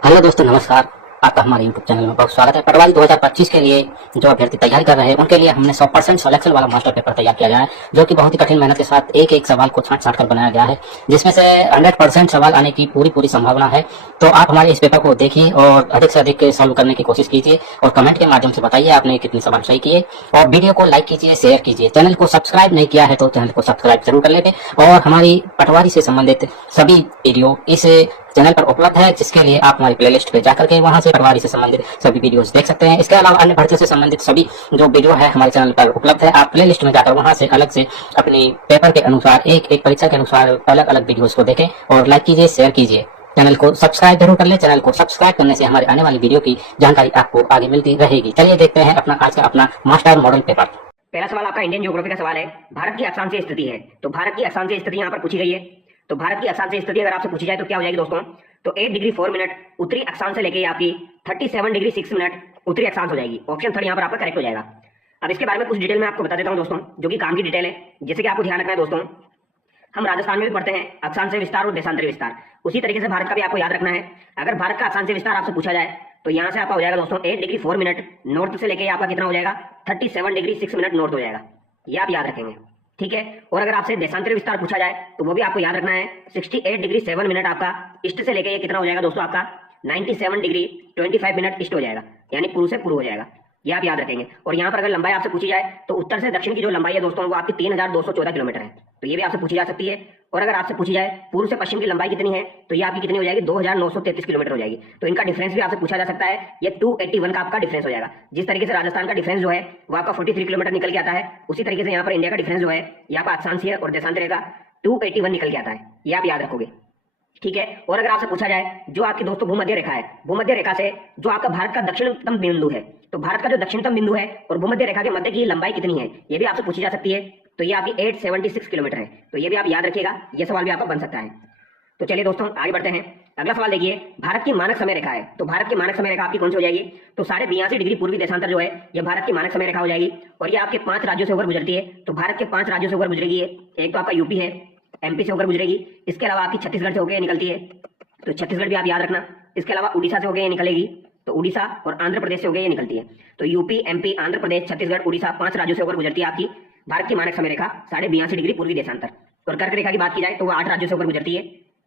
Hello दोस्तों, नमस्कार। आपका हमारे YouTube चैनल में बहुत स्वागत है। पटवारी 2025 के लिए जो अभ्यर्थी तैयारी कर रहे हैं उनके लिए हमने 100% सिलेक्शन वाला मास्टर पेपर तैयार किया गया है, जो कि बहुत ही कठिन मेहनत के साथ एक एक सवाल को छांट छांट कर बनाया गया है, जिसमें से 100% सवाल आने की पूरी संभावना है। तो आप हमारे इस पेपर को देखिए और अधिक से अधिक सॉल्व करने की कोशिश कीजिए और कमेंट के माध्यम से बताइए आपने कितने सवाल सही किए। और वीडियो को लाइक कीजिए, शेयर कीजिए। चैनल को सब्सक्राइब नहीं किया है तो चैनल को सब्सक्राइब जरूर कर लेंगे। और हमारी पटवारी से संबंधित सभी वीडियो इस चैनल पर उपलब्ध है, जिसके लिए आप हमारी प्लेलिस्ट पे जाकर के वहां से पटवारी से संबंधित सभी वीडियोस देख सकते हैं। इसके अलावा अन्य भर्तियों से संबंधित सभी जो वीडियो है हमारे चैनल पर उपलब्ध है। आप प्लेलिस्ट में जाकर वहां से अलग से अपनी पेपर के अनुसार एक एक परीक्षा के अनुसार अलग अलग वीडियोस को देखें और लाइक कीजिए, शेयर कीजिए। चैनल को सब्सक्राइब जरूर कर ले। चैनल को सब्सक्राइब करने से हमारे आने वाली वीडियो की जानकारी आपको आगे मिलती रहेगी। चलिए देखते हैं आज का अपना मास्टर मॉडल पेपर। पहला सवाल आपका इंडियन ज्योग्राफी का सवाल है। भारत की अक्षांशीय स्थिति है, तो भारत की अक्षांशीय स्थिति यहाँ पर पूछी गई है। तो भारत की अक्षांशीय स्थिति अगर आपसे पूछी जाए तो क्या हो जाएगी दोस्तों? तो 8 डिग्री 4 मिनट उत्तरी अक्षांश से लेके आपकी 37 डिग्री 6 मिनट उत्तरी अक्षांश हो जाएगी। ऑप्शन थर्ड यहाँ पर आपका करेक्ट हो जाएगा। अब इसके बारे में कुछ डिटेल में आपको बता देता हूँ दोस्तों, जो कि काम की डिटेल है, जैसे कि आपको ध्यान रखना है दोस्तों। हम राजस्थान में भी पढ़ते हैं अक्षांशीय विस्तार और देशांतरीय विस्तार, उसी तरीके से भारत का भी आपको याद रखना है। अगर भारत का अक्षांशीय विस्तार आपसे पूछा जाए तो यहाँ से आपका हो जाएगा दोस्तों 8 डिग्री 4 मिनट नॉर्थ से लेके आपका कितना हो जाएगा 37 डिग्री 6 मिनट नॉर्थ हो जाएगा। ये आप याद रखेंगे, ठीक है। और अगर आपसे देशांतरीय विस्तार पूछा जाए तो वो भी आपको याद रखना है। 68 डिग्री 7 मिनट आपका ईस्ट से लेके ये कितना हो जाएगा दोस्तों आपका 97 डिग्री 25 मिनट ईस्ट हो जाएगा, यानी पूर्व से पूर्व हो जाएगा। ये आप याद रखेंगे। और यहाँ पर अगर लंबाई आपसे पूछी जाए तो उत्तर से दक्षिण की जो लंबाई है दोस्तों वो आपकी 3214 किलोमीटर है, तो ये भी आपसे पूछी जा सकती है। और अगर आपसे पूछी जाए पूर्व से पश्चिम की लंबाई कितनी है तो ये आपकी कितनी हो जाएगी 2933 किलोमीटर हो जाएगी। तो इनका डिफरेंस भी आपसे पूछा जा सकता है। ये 281 का आपका डिफरेंस हो जाएगा। जिस तरीके से राजस्थान का डिफरेंस जो है वो आपका 43 किलोमीटर निकल के आता है, उसी तरीके से यहाँ पर इंडिया का डिफरेंस जो है यहाँ पर अक्षांशीय और देशांतरीय का 281 निकल के आता है। ये आप याद रखोगे, ठीक है। और अगर आपसे पूछा जाए जो आपकी दोस्तों भूमध्य रेखा है, भूमध्य रेखा से जो आपका भारत का दक्षिणतम बिंदु है, तो भारत का जो दक्षिणतम बिंदु है और भूमध्य रेखा के मध्य की लंबाई कितनी है ये भी आपसे पूछी जा सकती है। तो ये आपकी 876 किलोमीटर है, तो ये भी आप याद रखिएगा। ये सवाल भी आपका बन सकता है। तो चलिए दोस्तों आगे बढ़ते हैं। अगला सवाल देखिए, भारत की मानक समय रेखा है, तो भारत की मानक समय रेखा आपकी कौन सी हो जाएगी? तो 82.5 डिग्री पूर्वी देशांतर जो है ये भारत की मानक समय रेखा हो जाएगी। और ये आपके 5 राज्यों से होकर गुजरती है। तो भारत के 5 राज्यों से होकर गुजरेगी। एक तो आपका यूपी है, एमपी से होकर गुजरेगी। इसके अलावा आपकी छत्तीसगढ़ से होकर निकलती है, तो छत्तीसगढ़ भी आप याद रखना। इसके अलावा उड़ीसा से होकर ये निकलेगी, तो उड़ीसा और आंध्र प्रदेश से होकर ये निकलती है। तो यूपी, एमपी, आंध्र प्रदेश, छत्तीसगढ़, उड़ीसा 5 राज्यों से होकर गुजरती है आपकी भारत की मानक समय रेखा 82.5 डिग्री पूर्वी देशांतर। और कर्क रेखा की बात की जाए तो वो 8 राज्यों से होकर गुजरती है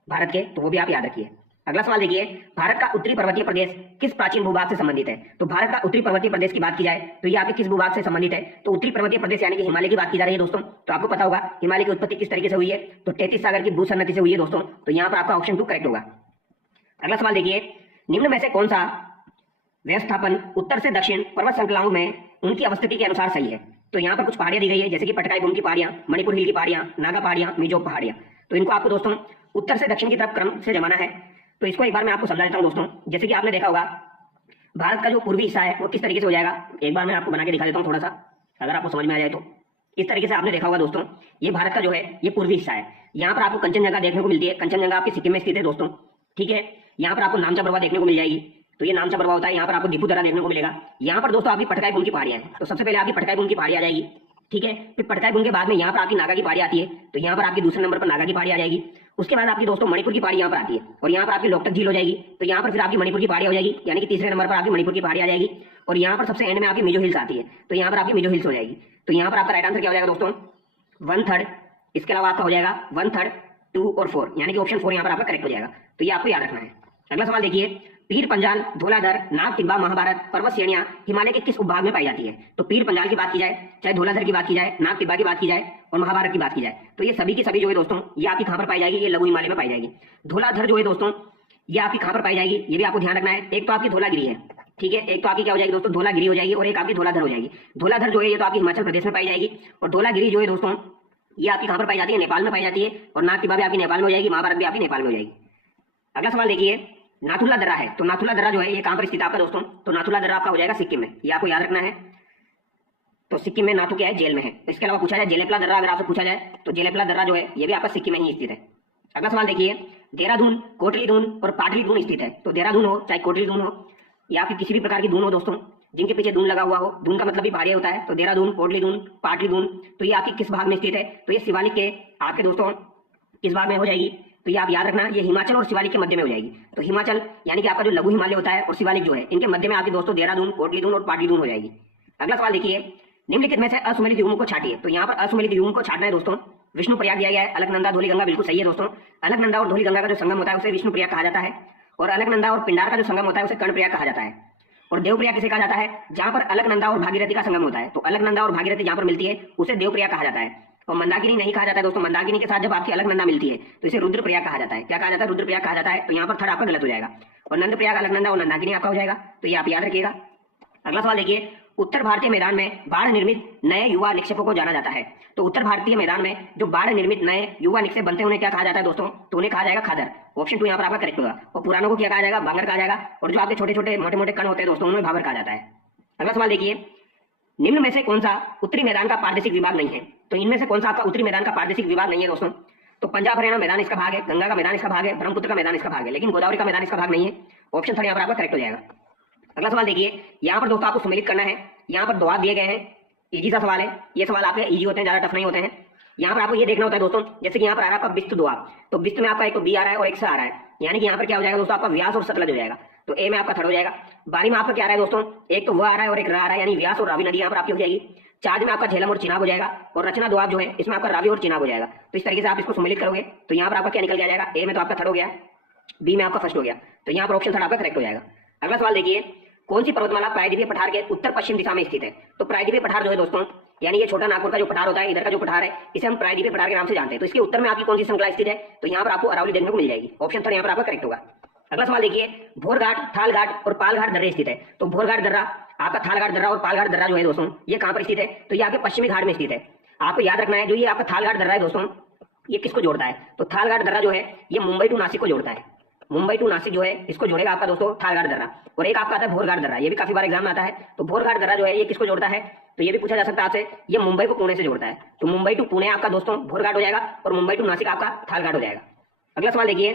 भारत के, तो वो भी आप याद रखिए। अगला सवाल देखिए, भारत का उत्तरी पर्वतीय प्रदेश किस प्राचीन भूभाग से संबंधित है? तो भारत का उत्तरी पर्वतीय प्रदेश की बात की जाए तो ये आपके किस भूभाग से संबंधित है? तो उत्तरी पर्वतीय प्रदेश यानी कि हिमालय की बात की जा रही है दोस्तों। तो आपको पता होगा हिमालय की उत्पत्ति किस तरीके से हुई है, तो 33 सागर की भूसन्नति से हुई है दोस्तों। तो यहाँ पर आपका ऑप्शन 2 करेक्ट होगा। अगला सवाल देखिए, निम्न में से कौन सा व्यवस्थापन उत्तर से दक्षिण पर्वत श्रृंखलाओं में उनकी अवस्थिति के अनुसार सही है? तो यहाँ पर कुछ पहाड़ियां दी गई है, जैसे कि पटकाई बुम की पहाड़ियां, मणिपुर हिल की पहाड़ियां, नागा पहाड़ियां, मिजो पहाड़ियां। तो इनको आपको दोस्तों उत्तर से दक्षिण की तरफ क्रम से जमाना है। तो इसको एक बार मैं आपको समझा देता हूँ दोस्तों। जैसे कि आपने देखा होगा भारत का जो पूर्वी हिस्सा है वो किस तरीके से हो जाएगा, एक बार मैं आपको बना के दिखा देता हूँ थोड़ा सा, अगर आपको समझ में आ जाए तो। इस तरीके से आपने देखा होगा दोस्तों, ये भारत का जो है ये पूर्वी हिस्सा है। यहाँ पर आपको कंचनजंगा देखने को मिलती है। कंचनजंगा आपकी सिक्किम में स्थित है दोस्तों, ठीक है। यहाँ पर आपको नामचा बरवा देखने को मिल जाएगी, तो ये नामचा बरवा होता है। यहाँ पर आपको दीपू दर्रा देखने को मिलेगा। यहाँ पर दोस्तों आपकी पटकाई बुम की पहाड़ियां हैं, तो सबसे पहले आपकी पटकाई बुम की पहाड़ी आ जाएगी, ठीक है। फिर पटकाई बुम के बाद में यहाँ पर आपकी नागा की पहाड़ी आती है, तो यहाँ पर आपकी दूसरे नंबर पर नागा की पहाड़ी आ जाएगी। उसके बाद आपकी दोस्तों मणिपुर की पहाड़ी यहाँ पर आती है, और यहाँ पर आपकी लोकटक झील हो जाएगी। तो यहाँ पर फिर आपकी मणिपुर की पहाड़ी हो जाएगी, यानी कि तीसरे नंबर पर आपकी मणिपुर की पहाड़ी आ जाएगी। और यहाँ पर सबसे एंड में आपकी मिजो हिल्स आती है, तो यहाँ पर आपकी मिजो हिल्स हो जाएगी। तो यहाँ पर आपका राइट आंसर क्या हो जाएगा दोस्तों? 1/3। इसके अलावा आपका हो जाएगा 1/3, 2 और 4, यानी कि ऑप्शन 4 यहाँ पर आपका करेक्ट हो जाएगा। तो ये आपको याद रखना है। अगला सवाल देखिए, पीर पंजाल, धौलाधर, नाग टिब्बा, महाभारत पर्वत श्रेणियां हिमालय के किस उपभाग में पाई जाती है? तो पीर पंजाल की बात की जाए, चाहे धौलाधर की बात की जाए, नाग टिब्बा की बात की जाए और महाभारत की बात की जाए, तो ये सभी की सभी जो है दोस्तों ये आपकी कहां पर पाई जाएगी? ये लघु हिमालय में पाई जाएगी। धौलाधर जो है दोस्तों ये आपकी कहां पर पाई जाएगी, ये भी आपको ध्यान रखना है। एक तो आपकी धौलागिरी है, ठीक है, एक तो आपकी क्या हो जाएगी दोस्तों धौलागिरी हो जाएगी, और एक आपकी धौलाधर हो जाएगी। धौलाधर जो है ये तो आपकी हिमाचल प्रदेश में पाई जाएगी, और धौलागिरी जो है दोस्तों ये आपकी कहां पर पाई जाती है? नेपाल में पाई जाती है। और नाग टिब्बा भी आपकी नेपाल में हो जाएगी, महाभारत भी आपकी नेपाल में हो जाएगी। अगला सवाल देखिए, नाथुला दर्रा है, तो नाथुला दर्रा जो है ये कहां पर स्थित है आपका दोस्तों? तो नाथुला दर्रा आपका हो जाएगा सिक्किम में, ये आपको याद रखना है। तो सिक्किम में नाथू क्या है? जेल में है। इसके अलावा पूछा जाए जेलेपला दर्रा, अगर आपसे पूछा जाए तो जेलेपला दर्रा जो है ये भी आपका सिक्किम में ही स्थित है। अगला सवाल देखिए, देहरादून, कोटली दून और पाटली दून स्थित है। तो देहरादून हो चाहे कोटली दून हो या फिर किसी भी प्रकार की दून हो दोस्तों, जिनके पीछे दून लगा हुआ हो, दून का मतलब भी भारी होता है। तो देहरादून, कोटली दून, पाटली दून, तो ये आपकी किस भाग में स्थित है? तो ये शिवालिक के आपके दोस्तों किस भाग में हो जाएगी? तो ये आप याद रखना, ये हिमाचल और शिवालिक के मध्य में हो जाएगी। तो हिमाचल यानी कि आपका जो लघु हिमालय होता है और शिवालिक जो है इनके मध्य में आपकी दोस्तों देहरादून, कोटलीदून और पाटलीदून हो जाएगी। अगला सवाल देखिए, निम्नलिखित में से असुमेलित युग्म को छाटिए। तो यहाँ पर असुमेलित युग्म को छाटना है दोस्तों। विष्णु प्रयाग दिया गया है, अलकनंदा, धौलीगंगा, बिल्कुल सही है दोस्तों। अलकनंदा और धौलीगंगा का जो संगम होता है उसे विष्णु प्रयाग कहा जाता है, और अलकनंदा और पिंडार का जो संगम होता है उसे कर्णप्रयाग कहा जाता है। और देवप्रयाग किसे कहा जाता है? जहां पर अलकनंदा और भागीरथी का संगम होता है। तो अलकनंदा और भागीरथी जहां पर मिलती है उसे देवप्रयाग कहा जाता है। और मंदाकिनी नहीं कहा जाता है दोस्तों। मंदाकिनी के साथ जब आपकी अलकनंदा मिलती है तो इसे रुद्रप्रयाग कहा जाता है। क्या कहा जाता है? रुद्रप्रयाग कहा जाता है। तो यहाँ पर थर्ड आपका गलत हो जाएगा, और नंदप्रयाग, अलकनंदा और मंदाकिनी आपका हो जाएगा। तो ये आप याद रखिएगा। अगला सवाल देखिए, उत्तर भारतीय मैदान में बाढ़ निर्मित नए युवा निक्षेपों को जाना जाता है। तो उत्तर भारतीय मैदान में जो बाढ़ निर्मित नए युवा निक्षेप बनते हैं उन्हें क्या कहा जाता है दोस्तों? तो उन्हें कहा जाएगा खादर। ऑप्शन 2 यहाँ पर आपका करेक्ट होगा। और पुरानों को क्या कहा जाएगा? बांगर कहा जाएगा। और जो आपके छोटे छोटे मोटे मोटे कण होते हैं दोस्तों उन्हें भाबर कहा जाता है। अगला सवाल देखिए, निम्न में से कौन सा उत्तरी मैदान का पारदर्शिक विभाग नहीं है? तो इनमें से कौन सा आपका उत्तरी मैदान का पारदर्शिक विभाग नहीं है दोस्तों? तो पंजाब हरियाणा मैदान इसका भाग है, गंगा का मैदान इसका भाग है, ब्रह्मपुत्र का मैदान इसका भाग है, लेकिन गोदावरी का मैदान इसका भाग नहीं है। ऑप्शन 3 यहाँ पर आपका करेक्ट हो जाएगा। अगला सवाल देखिए, यहाँ पर दोस्तों आपको सम्मिलित करना है। यहाँ पर दोआब दिए गए हैं, इजी सा सवाल है। ये सवाल आपके इजी होते हैं, ज्यादा टफ नहीं होते हैं। यहाँ पर आपको ये देखना होता है दोस्तों, जैसे कि यहाँ पर आ रहा है आपका बिस्त दोआब। तो बिस्त में आपका एक तो बी आ रहा है और एक से आ रहा है, यानी कि यहाँ पर क्या हो जाएगा दोस्तों? आपका व्यास और सतलज हो जाएगा। तो ए में आपका थर्ड हो जाएगा। बारी में आपका क्या आ रहा है दोस्तों? एक तो वह आ रहा है और एक रा आ रहा है, यानी व्यास और रावी नदी यहाँ पर आपकी हो जाएगी। चार्ज में आपका झेलम और चिनाब हो जाएगा, और रचना दोआब जो है इसमें आपका रावी और चिनाब हो जाएगा। तो इस तरीके से आप इसको सम्मिलित करोगे तो यहाँ पर आपका क्या निकल के आ जाएगा? ए में तो आपका थर्ड हो गया, बी में आपका फर्स्ट हो गया। तो यहाँ पर ऑप्शन थर्ड आपका करेक्ट हो जाएगा। अगला सवाल देखिए, कौन सी पर्वतमाला प्रायद्वीपीय पठार के उत्तर पश्चिम दिशा में स्थित है? तो प्रायद्वीपीय पठार जो है दोस्तों, यानी ये छोटा नागपुर का जो पठार होता है, इधर का जो पठार है इसे हम प्रायद्वीपीय पठार के नाम से जानते हैं। तो इसके उत्तर में आपकी कौन सी श्रृंखला स्थित है? तो यहाँ पर आपको अरावली देखने को मिल जाएगी। ऑप्शन 3 यहाँ पर आपका करेक्ट होगा। अगला सवाल देखिए, भोरघाट, थालघाट और पालघाट दर्रे स्थित है। तो भोरघाट दर्रा, आपका थालघाट दर्रा और पालघाट दर्रा जो है दोस्तों ये कहां पर स्थित है? तो ये आपके पश्चिमी घाट में स्थित है। आपको याद रखना है, जो ये आपका थालघाट दर्रा है दोस्तों ये किसको जोड़ता है? तो थालघाट दर्रा जो है ये मुंबई टू नासिक को जोड़ता है। मुंबई टू नासिक जो है इसको जोड़ेगा आपका दोस्तों थालघाट दर्रा। और एक आपका आता है भोरघाट दर्रा, ये भी काफी बार एग्जाम में आता है। तो भोरघाट दर्रा जो है ये किसको जोड़ता है? तो ये भी पूछा जा सकता है आपसे, ये मुंबई को पुणे से जोड़ता है। तो मुंबई टू पुणे आपका दोस्तों भोरघाट हो जाएगा, और मुंबई टू नासिक आपका थालघाट हो जाएगा। अगला सवाल देखिए,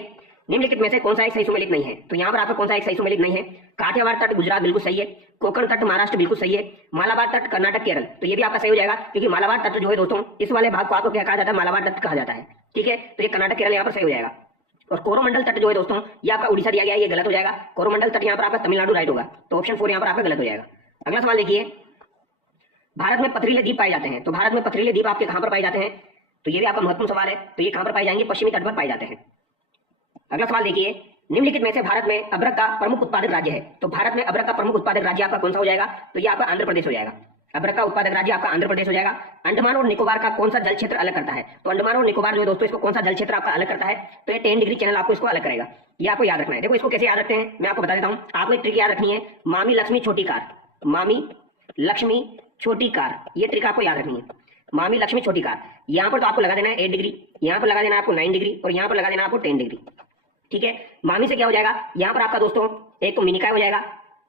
निम्नलिखित में से कौन सा एक सही सुमेलित नहीं है? तो यहाँ पर आपका कौन सा एक सही सुमेलित नहीं है? काठियावाड़ तट गुजरात बिल्कुल सही है, कोकण तट महाराष्ट्र बिल्कुल सही है, मालाबार तट कर्नाटक केरल, तो ये भी आपका सही हो जाएगा, क्योंकि मालाबार तट जो है दोस्तों इस वाले भाग को आपको क्या कहा जाता है? मालाबार तट कहा जाता है। ठीक है, तो ये कर्नाटक केरल यहाँ पर सही हो जाएगा। और कोरोमंडल तट जो है दोस्तों ये आपका उड़ीसा दिया गया है, ये गलत हो जाएगा। कोरोमंडल तट यहाँ पर आपका तमिलनाडु राइट होगा। तो ऑप्शन 4 यहाँ पर आपका गलत हो जाएगा। अगला सवाल देखिए, भारत में पथरीले द्वीप पाए जाते हैं। तो भारत में पथरीले द्वीप आपके कहां पर पाए जाते हैं? तो ये भी आपका महत्वपूर्ण सवाल है। तो ये कहां पर पाए जाएंगे? पश्चिमी तट पर पाए जाते हैं। अगला सवाल देखिए, निम्नलिखित में से भारत में अदरक का प्रमुख उत्पादक राज्य है। तो भारत में अदरक का प्रमुख उत्पादक राज्य आपका कौन सा हो जाएगा? तो ये आपका आंध्र प्रदेश हो जाएगा। अदरक का उत्पादक राज्य आपका आंध्र प्रदेश हो जाएगा। अंडमान और निकोबार का कौन सा जल क्षेत्र अलग करता है? तो अंडमान और निकोबार जो है दोस्तों इसको कौन सा जल क्षेत्र आपका अलग करता है? तो ये 10 डिग्री चैनल आपको इसको अलग करेगा। ये आपको याद रखना है। देखो इसको कैसे याद रखते हैं मैं आपको बता देता हूँ। आपको एक ट्रिक याद रखनी है, मामी लक्ष्मी छोटी कार। मामी लक्ष्मी छोटी कार, ये ट्रिक आपको याद रखनी है। मामी लक्ष्मी छोटी कार, यहाँ पर तो आपको लगा देना है 8 डिग्री, यहाँ पर लगा देना है आपको 9 डिग्री, और यहाँ पर लगा देना है आपको 10 डिग्री। ठीक है, मामी से क्या हो जाएगा? यहाँ पर आपका दोस्तों एक तो मिनिकाय हो जाएगा।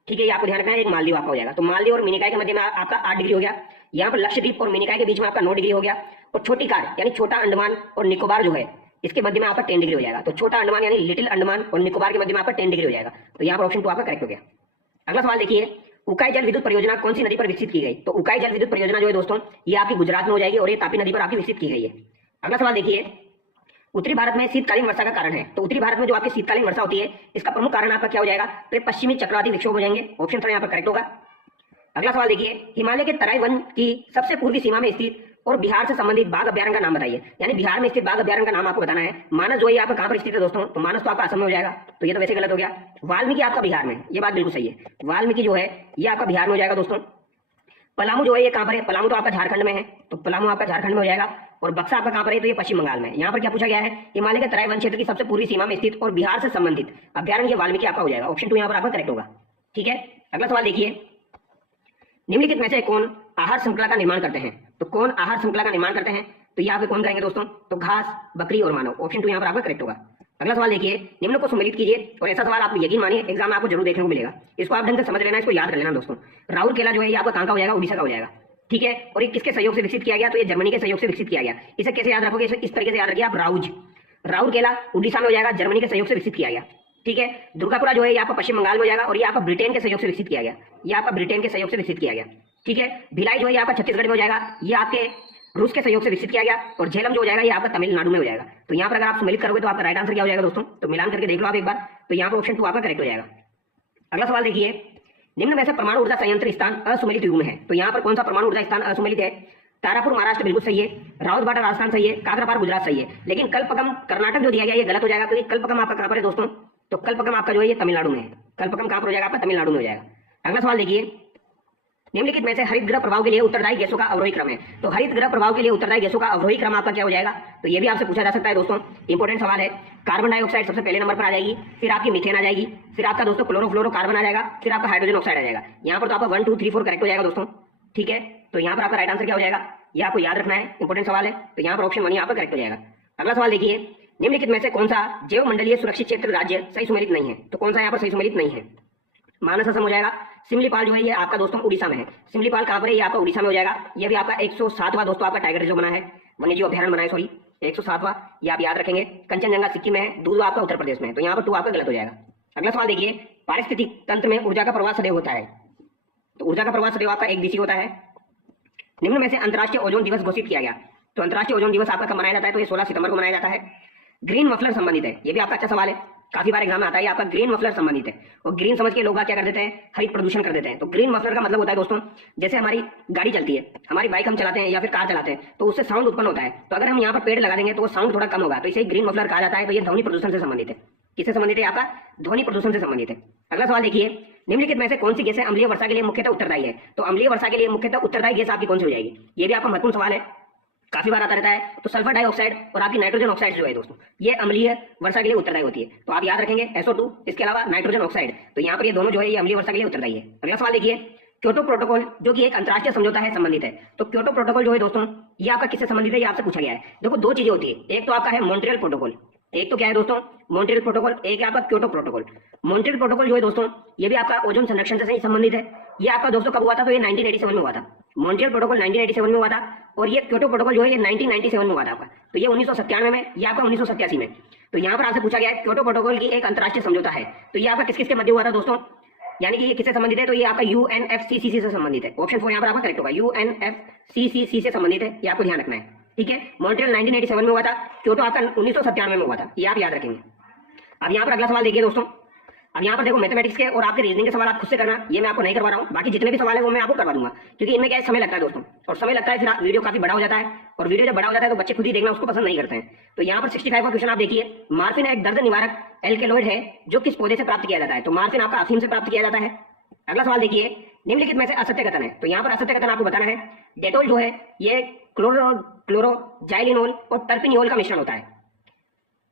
ठीक है, ये आपको ध्यान रखना है। एक मालदीव आपका हो जाएगा। तो मालदीव और मिनिकाय के मध्य में आपका 8 डिग्री हो गया। यहाँ पर लक्षद्वीप और मिनिकाय के बीच में आपका 9 डिग्री हो गया। और छोटी कार यानी छोटा अंडमान और निकोबार जो है इसके मध्य में आपका 10 डिग्री हो जाएगा। तो छोटा अंडमान यानी लिटिल अंडमान और निकोबार के मध्य में आपका 10 डिग्री हो जाएगा। तो यहाँ पर ऑप्शन 2 आपका करेक्ट हो गया। अगला सवाल देखिए, उकाई जल विद्युत परियोजना कौन सी नदी पर विकसित की गई? तो उकाई जल विद्युत परियोजना जो है दोस्तों ये आपकी गुजरात में हो जाएगी, और ये तापी नदी पर आपकी विकसित की गई है। अगला सवाल देखिए, उत्तरी भारत में शीतकालीन वर्षा का कारण है। तो उत्तरी भारत में जो आपकी शीतकालीन वर्षा होती है इसका प्रमुख कारण आपका क्या हो जाएगा? तो ये पश्चिमी चक्रवाती विक्षोभ हो जाएंगे। ऑप्शन 3 यहाँ पर करेक्ट होगा। अगला सवाल देखिए, हिमालय के तराई वन की सबसे पूर्वी सीमा में स्थित और बिहार से संबंधित बाघ अभ्यारण्य का नाम बताइए। यानी बिहार में स्थित बाघ अभ्यारण्य का नाम आपको बताना है। मानस जो है आपका कहां पर स्थित है दोस्तों? तो मानस तो आपका असम में हो जाएगा। तो ये तो वैसे गलत हो गया। वाल्मीकि आपका बिहार में, ये बात बिल्कुल सही है। वाल्मीकि जो है ये आपका बिहार में हो जाएगा दोस्तों। पलामू जो है ये कहां पर है? पलामू तो आपका झारखंड में है। तो पलामू आपका झारखंड में हो जाएगा। और बक्सा आपका कहां पर है? तो ये पश्चिम बंगाल में। यहाँ पर क्या पूछा गया है? हिमालय के तराई वन क्षेत्र की सबसे पूर्वी सीमा में स्थित और बिहार से संबंधित अभ्यारण्य वाल्मीकि आपका हो जाएगा। ऑप्शन 2 यहाँ पर आपका करेक्ट होगा। ठीक है, अगला सवाल देखिए, निम्नलिखित में से कौन आहार श्रृंखला का निर्माण करते हैं? तो कौन आहार श्रृंखला का निर्माण करते हैं? तो यहाँ पे कौन करेंगे दोस्तों? तो घास, बकरी और मानव। ऑप्शन 2 यहाँ पर आपका करेक्ट होगा। अगला सवाल देखिए, निम्न को सम्मिलित कीजिए। और ऐसा सवाल आप यकीन मानिए एग्जाम में आपको जरूर देखने को मिलेगा। इसको आप ढंग से समझ लेना, इसको याद कर लेना दोस्तों। राउरकेला जो है ये आपका कहां का हो जाएगा? उड़ीसा का हो जाएगा। ठीक है, और ये किसके सहयोग से विकसित किया गया? तो ये जर्मनी के सहयोग से विकसित किया गया। इसे कैसे याद रखोगे? इस तरीके से याद रखिए आप, राउरकेला उड़ीसा में हो जाएगा, जर्मनी के सहयोग से विकसित किया गया। ठीक है, दुर्गापुरा जो है ये आपका पश्चिम बंगाल में हो जाएगा, और ये आपका ब्रिटेन के सहयोग से विकसित किया गया। ये आपका ब्रिटेन के सहयोग से विकसित किया गया। ठीक है, भिलाई जो है आपका छत्तीसगढ़ में हो जाएगा। ये आपके रूस के सहयोग से विकसित किया गया। और झेलम जो हो जाएगा ये आपका तमिलनाडु में हो जाएगा। तो यहाँ पर अगर आप सम्मिलित करोगे तो आपका राइट आंसर क्या हो जाएगा दोस्तों, तो मिलान करके देख लो आप एक बार। तो यहाँ पर ऑप्शन 2 आपका करेक्ट हो जाएगा। अगला सवाल देखिए, निम्न में से परमाणु ऊर्जा संयंत्र स्थान असुमेलित युग में है। तो यहाँ पर कौन सा परमाणु ऊर्जा स्थान असुमेलित है? तारापुर महाराष्ट्र बिल्कुल सही है, रावतबाड़ा राजस्थान सही है, काकरापार गुजरात सही है, लेकिन कल्पकम कर्नाटक जो दिया गया ये गलत हो जाएगा, क्योंकि कल्पकम आपका कहाँ पर है दोस्तों, तो कल्पकम आपका जो है ये तमिलनाडु में है। कल्पकम कहाँ पर हो जाएगा आपका, तमिलनाडु में हो जाएगा। अगला सवाल देखिए, निम्नलिखित में से हरित ग्रह प्रभाव के लिए उत्तरदायी गैसों का अवरोही क्रम है। तो हरित ग्रह प्रभाव के लिए उत्तरदायी गैसों का अवरोही क्रम आपका क्या हो जाएगा, तो ये भी आपसे पूछा जा सकता है दोस्तों, इंपॉर्टेंट सवाल है। कार्बन डाइऑक्साइड सबसे पहले नंबर पर आ जाएगी, फिर आपकी मीथेन आ जाएगी, फिर आपका दोस्तों क्लोरोफ्लोरोकार्बन आ जाएगा, फिर आपका हाइड्रोजन ऑक्साइड आ जाएगा। यहाँ पर तो आपका 1 2 3 4 करेक्ट हो जाएगा दोस्तों, ठीक है। तो यहाँ पर आपका राइट आंसर क्या हो जाएगा, ये आपको याद रखना है, इंपॉर्टेंट सवाल है। तो यहाँ पर ऑप्शन 1 यहाँ पर करेक्ट हो जाएगा। अगला सवाल देखिए, निम्नलिखित में से कौन सा जैव मंडलीय सुरक्षित क्षेत्र राज्य सही सुमेलित नहीं है। तो कौन सा यहाँ पर सही सुमेलित नहीं है, मानस असम हो जाएगा। सिमलीपाल जो है ये आपका दोस्तों उड़ीसा में है। सिमलीपाल कहाँ पर है, ये आपका उड़ीसा में हो जाएगा। ये भी आपका 107वां दोस्तों आपका टाइगर रिजर्व बना है, वन्यजीव अभ्यारण्य बना है, सॉरी 107वां, ये आप याद रखेंगे। कंचनजंगा सिक्किम में है, दूधवा आपका उत्तर प्रदेश में है। तो यहाँ पर 2 आपका गलत हो जाएगा। अगला सवाल देखिए, पारिस्थितिक तंत्र में ऊर्जा का प्रवाह सदैव होता है। तो ऊर्जा का प्रवाह सदैव आपका एक दिशी होता है। निम्न में से अंतर्राष्ट्रीय ओजोन दिवस घोषित किया गया। तो अंतर्राष्ट्रीय ओजोन दिवस आपका कब मनाया जाता है, तो ये 16 सितंबर को मनाया जाता है। ग्रीन मफलर संबंधित है, ये भी आपका अच्छा सवाल है, काफी बार एग्जाम में आता है। आपका ग्रीन मफलर संबंधित है, और ग्रीन समझ के लोग क्या कर देते हैं, हरित प्रदूषण कर देते हैं। तो ग्रीन मफलर का मतलब होता है दोस्तों, जैसे हमारी गाड़ी चलती है, हमारी बाइक हम चलाते हैं या फिर कार चलाते हैं, तो उससे साउंड उत्पन्न होता है। तो अगर हम यहाँ पर पेड़ लगा देंगे तो वो साउंड थोड़ा कम होगा, तो इसे ग्रीन मफलर कहा जाता है। तो ये ध्वनि प्रदूषण से संबंधित है। किससे संबंधित है, आपका ध्वनि प्रदूषण से संबंधित है। अगला सवाल देखिए, निम्नलिखित में से कौन सी गैसें अम्लीय वर्षा के लिए मुख्यतः उत्तरदायी है। तो अम्लीय वर्षा के लिए मुख्यतः उत्तरदायी गैस आपकी कौन सी हो जाएगी, ये भी आपका महत्वपूर्ण सवाल है, काफी बार आता रहता है। तो सल्फर डाइऑक्साइड और आपकी नाइट्रोजन ऑक्साइड जो है दोस्तों, ये अम्लीय वर्षा के लिए उत्तरदायी होती है। तो आप याद रखेंगे SO2, इसके अलावा नाइट्रोजन ऑक्साइड। तो यहाँ पर ये दोनों जो है ये अम्लीय वर्षा के लिए उत्तरदायी है। अगला सवाल देखिए, क्योटो प्रोटोकॉल जो कि एक अंतर्राष्ट्रीय समझौता है संबंधित है। तो क्योटो प्रोटोकॉल जो है दोस्तों, ये आपका किससे संबंधित है, ये आपसे पूछा गया है। देखो 2 चीजें होती है, एक तो आपका है मॉन्ट्रियल प्रोटोकॉल, एक तो क्या है दोस्तों, मॉन्ट्रियल प्रोटोकॉल, एक है आपका क्योटो प्रोटोकॉल। मॉन्ट्रियल प्रोटोकॉल जो है दोस्तों, ये भी आपका ओजोन संरक्षण से ही संबंधित है। ये आपका दोस्तों कब हुआ था, तो ये 1987 में हुआ था। मॉन्ट्रियल प्रोटोकॉल 1987 में हुआ था, और ये क्योटो प्रोटोकॉल जो है ये 1997 में हुआ था आपका। तो ये 1997 में, ये आपका 1987 में। तो यहाँ पर आपसे पूछा गया है क्योटो प्रोटोकॉल की एक अंतर्राष्ट्रीय समझौता है। तो ये आपका किस किसके मध्य हुआ था दोस्तों, यानी कि ये किससे संबंधित है, तो ये आपका UNFCCC से संबंधित है। ऑप्शन 4 यहाँ पर आपका करेक्ट होगा, UNFCCC से संबंधित है, ये आपको ध्यान रखना है, ठीक है। मॉन्ट्रियल 1987 में हुआ था, क्योटो आपका 1997 में हुआ था, ये आप याद रखेंगे। अब यहाँ पर अगला सवाल देखिए दोस्तों, अब यहाँ पर देखो मैथमेटिक्स के और आपके रीजनिंग के सवाल आप खुद से करना, ये मैं आपको नहीं करवा रहा हूँ। बाकी जितने भी सवाल है वो मैं आपको करवा दूंगा, क्योंकि इनमें क्या है, समय लगता है दोस्तों, और समय लगता है फिर वीडियो काफी बड़ा हो जाता है, और वीडियो जब बड़ा हो जाता है तो बच्चे खुद ही देखना उसको पसंद नहीं करते हैं। तो यहाँ पर 65 का क्वेश्चन आप देखिए, मार्फिन एक दर्द निवारक एल्केलॉइड है जो किस पौधे से प्राप्त किया जाता है। तो मार्फिन आपका अफीम से प्राप्त किया जाता है। अगला सवाल देखिए, निम्नलिखित में से असत्य कथन है। तो यहाँ पर असत्य कथन आपको बताना है, डेटोल जो है ये क्लोरोजाइलिनोल और टर्पिनियोल का मिश्रण होता है।